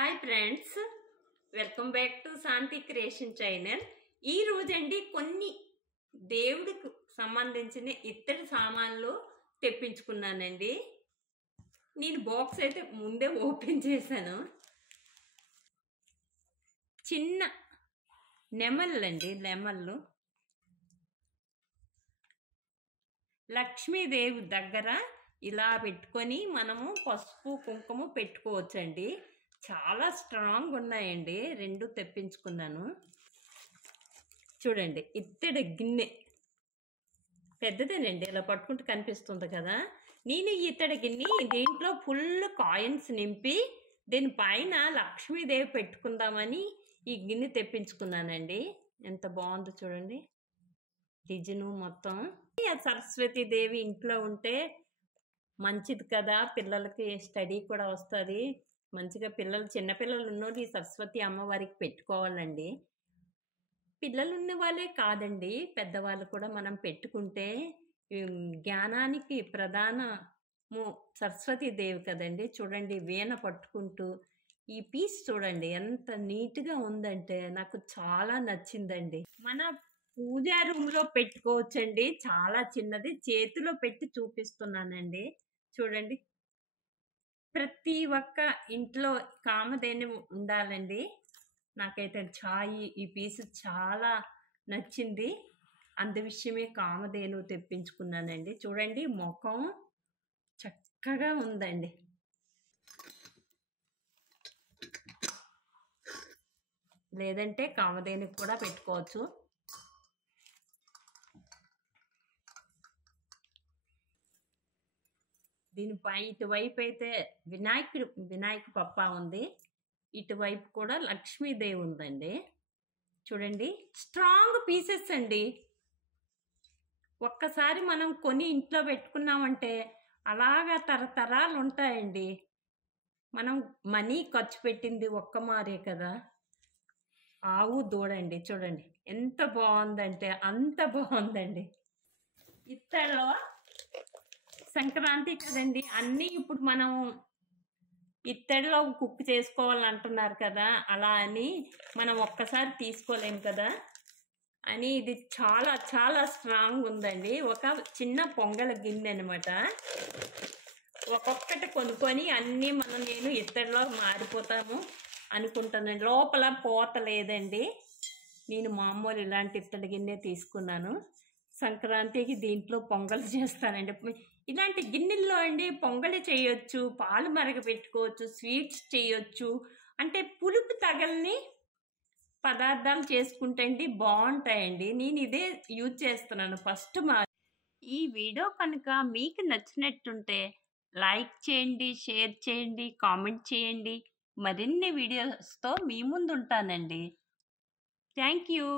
Hi friends, welcome back to Shanti creation channel. ఈ రోజండి కొన్ని దేవుడికి సంబంధించిన ఇత్తడి సామాన్లు తెప్పించుకున్నానండి. నేను బాక్స్ అయితే ముందే ఓపెన్ చేశాను. చిన్న నెమళ్ళండి, నెమళ్ళు. లక్ష్మీదేవి దగ్గర ఇలా పెట్టుకొని మనము పసుపు కుంకుమ పెట్టుకోవచ్చండి. చాలా స్ట్రాంగ్ ఉన్నాయండి. రెండు తెప్పించుకున్నాను. చూడండి, ఇత్తడి గిన్నె పెద్దదేనండి, ఇలా పట్టుకుంటూ కనిపిస్తుంది కదా. నేను ఈ ఇత్తడి గిన్నె దీంట్లో ఫుల్ కాయిన్స్ నింపి దీనిపైన లక్ష్మీదేవి పెట్టుకుందామని ఈ గిన్నె తెప్పించుకున్నానండి. ఎంత బాగుందో చూడండి, డిజైను మొత్తం. సరస్వతి దేవి ఇంట్లో ఉంటే మంచిది కదా, పిల్లలకి స్టడీ కూడా వస్తుంది. మంచిగా పిల్లలు, చిన్నపిల్లలు ఉన్నోళ్ళు ఈ సరస్వతి అమ్మవారికి పెట్టుకోవాలండి. పిల్లలు ఉన్న వాళ్ళే కాదండి, పెద్దవాళ్ళు కూడా మనం పెట్టుకుంటే జ్ఞానానికి ప్రధానము సరస్వతి దేవి కదండి. చూడండి, వీణ పట్టుకుంటూ ఈ పీస్ చూడండి ఎంత నీట్గా ఉందంటే నాకు చాలా నచ్చిందండి. మన పూజా రూమ్లో పెట్టుకోవచ్చండి. చాలా చిన్నది, చేతిలో పెట్టి చూపిస్తున్నానండి. చూడండి, ప్రతి ఒక్క ఇంట్లో కామధేను ఉండాలండి. నాకైతే ఈ పీస్ చాలా నచ్చింది. అందు విషయమే కామధేను తెప్పించుకున్నానండి. చూడండి, ముఖం చక్కగా ఉందండి. లేదంటే కామధేనుకి కూడా పెట్టుకోవచ్చు. దీనిపై ఇటువైపు అయితే వినాయక పప్ప ఉంది, ఇటువైపు కూడా లక్ష్మీదేవి ఉందండి. చూడండి, స్ట్రాంగ్ పీసెస్ అండి. ఒక్కసారి మనం కొని ఇంట్లో పెట్టుకున్నామంటే అలాగా తరతరాలు ఉంటాయండి. మనం మనీ ఖర్చు పెట్టింది ఒక్క మారే కదా. ఆవు దూడండి, చూడండి ఎంత బాగుందంటే అంత బాగుందండి. ఇత్తడిలో సంక్రాంతి కదండి, అన్నీ ఇప్పుడు మనం ఇత్తడిలో కుక్ చేసుకోవాలంటున్నారు కదా. అలా అని మనం ఒక్కసారి తీసుకోలేము కదా అని ఇది చాలా చాలా స్ట్రాంగ్ ఉందండి. ఒక చిన్న పొంగల గిన్నె అనమాట. ఒక్కొక్కటి కొనుక్కొని అన్నీ నేను ఇత్తడిలో మారిపోతాము అనుకుంటానండి. లోపల పోత లేదండి. నేను మామూలు ఇలాంటి ఇత్తడి గిన్నె తీసుకున్నాను. సంక్రాంతికి దీంట్లో పొంగల్ చేస్తానండి. ఇలాంటి గిన్నెల్లో అండి పొంగలి చేయొచ్చు, పాలు మరగపెట్టుకోవచ్చు, స్వీట్స్ చేయొచ్చు. అంటే పులుపు తగలని పదార్థాలు చేసుకుంటే అండి బాగుంటాయండి. నేను ఇదే యూజ్ చేస్తున్నాను ఫస్ట్. ఈ వీడియో కనుక మీకు నచ్చినట్టుంటే లైక్ చేయండి, షేర్ చేయండి, కామెంట్ చేయండి. మరిన్ని వీడియోస్తో మీ ముందు ఉంటానండి. Thank you.